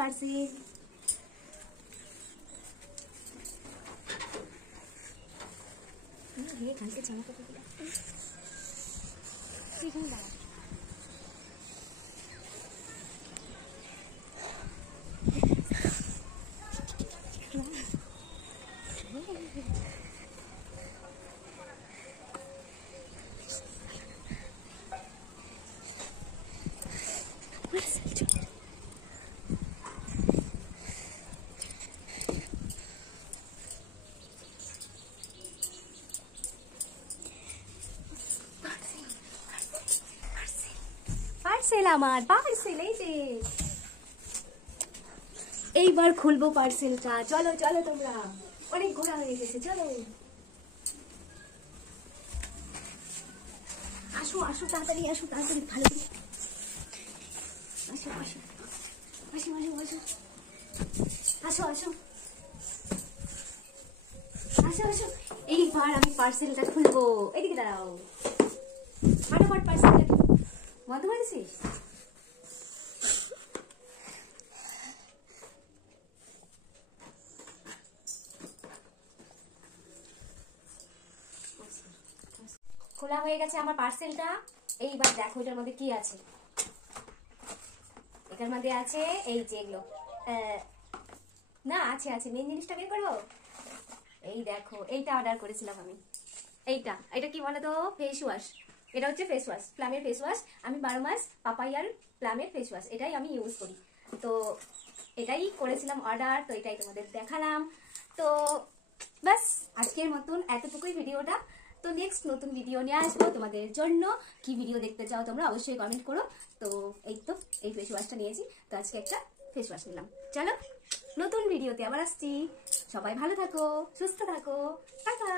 Parcel. কালকে জামা কাপড়গুলো এখানে দাঁড়া। পার্সেল আমার, পার্সেল এই যে। এইবার খুলবো পার্সেলটা। চলো চলো, তোমরা অনেক ঘোরা হয়ে গেছে, চলো আসো আসো, তাড়াতাড়ি আসো, তাড়াতাড়ি ভালো করে আসো আসো আসো আসো আসো আসো আসো আসো। এইবার আমি পার্সেলটা খুলবো। এদিকে দাঁড়াও, ফাটাফাট পার্সেলটা বন্ধ করেছিস? খোলা হয়ে গেছে আমার পার্সেলটা। এইবার দেখো এটার মধ্যে কি আছে। এটার মধ্যে আছে এই যে এগুলো, না আছে আছে, মেন জিনিসটা বের করবো। এই দেখো, এইটা অর্ডার করেছিলাম আমি। এইটা কি বলে তো, ফেস ওয়াশ। এটা হচ্ছে ফেস ওয়াশ, প্লামের ফেস ওয়াশ। আমি 12 মাস পাপাইয়ার প্লামের ফেস ওয়াশ এটাই আমি ইউজ করি। তো এটাই করেছিলাম অর্ডার, তো এটাই তোমাদের দেখালাম। তো ব্যাস আজকের মতন এতটুকুই ভিডিওটা। তো নেক্সট নতুন ভিডিও নিয়ে আসবো তোমাদের জন্য। কি ভিডিও দেখতে চাও তোমরা অবশ্যই কমেন্ট করো। তো এই তো এই ফেস ওয়াশটা নিয়েছি, তো আজকে একটা ফেস ওয়াশ নিলাম। চলো নতুন ভিডিওতে আবার আসছি। সবাই ভালো থাকো, সুস্থ থাকো, টাটা।